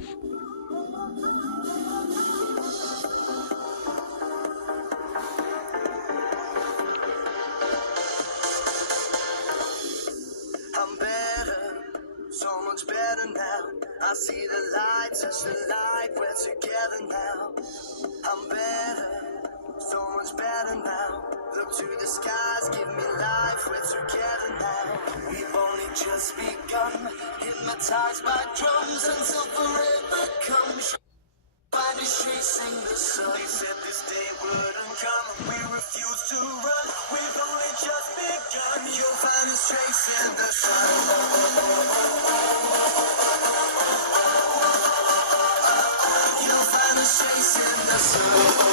I'm better, so much better now. I see the light, touch the light, we're together now. I'm better, so much better now. Look to the skies, give me life, we're together now. We've only just begun, hypnotized by drums until forever comes. Find us chasing the sun. They said this day wouldn't come, we refuse to run. We've only just begun. You'll find us chasing the sun. You'll find us chasing the sun.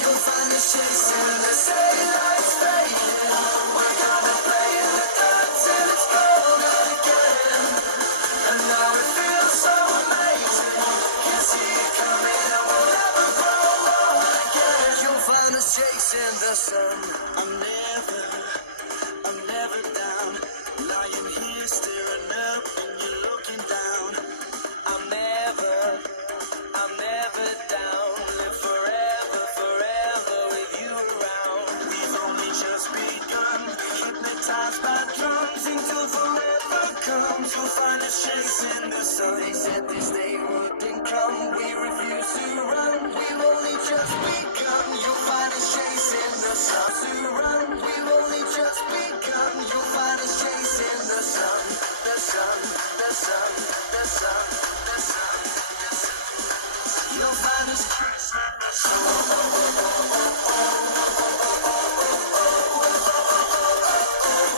You'll find us chasing the daylight's fading. We're gonna play in the dark till it's golden again. And now it feels so amazing. Can see it coming and we'll never grow old again. You'll find us chasing the sun. I'm never down. Lying here staring up and you're looking down. I'm never down. Live forever with you around. We've only just begun. Hypnotized by drums until forever comes. You'll find us chasing the sun. They said this day wouldn't come. We refuse to run. We've only just begun. You'll find us chasing the sun. To run. We've only just begun. You'll find us chasing the sun. The sun. The sun. The sun. The sun. The sun. You'll find us chasing the sun.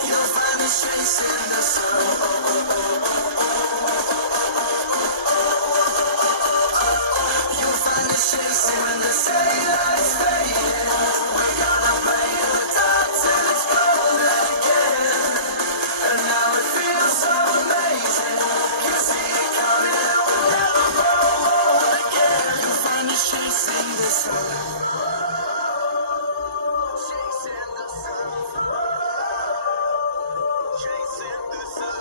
You'll find us chasing the sun. You'll find us chasing when the daylight's fading. We're gonna play in the dark till it's golden again. And now it feels so amazing. Can see it coming and we'll never grow old again. You'll find us chasing the sun. Chasing the sun. Chasing the sun.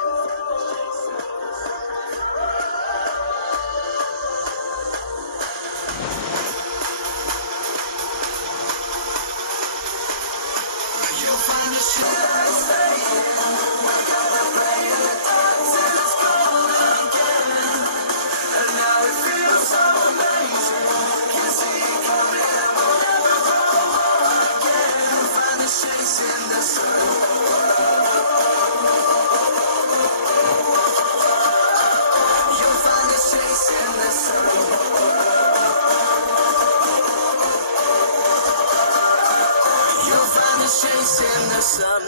You'll find us chasing the sun. You'll find us daylight's fading. We're gonna play in the dark till it's golden again. And now it feels so amazing. Can see it coming and we'll never grow old again. You'll find us chasing the sun. You'll find us chasing the sun. You'll find us chasing the sun.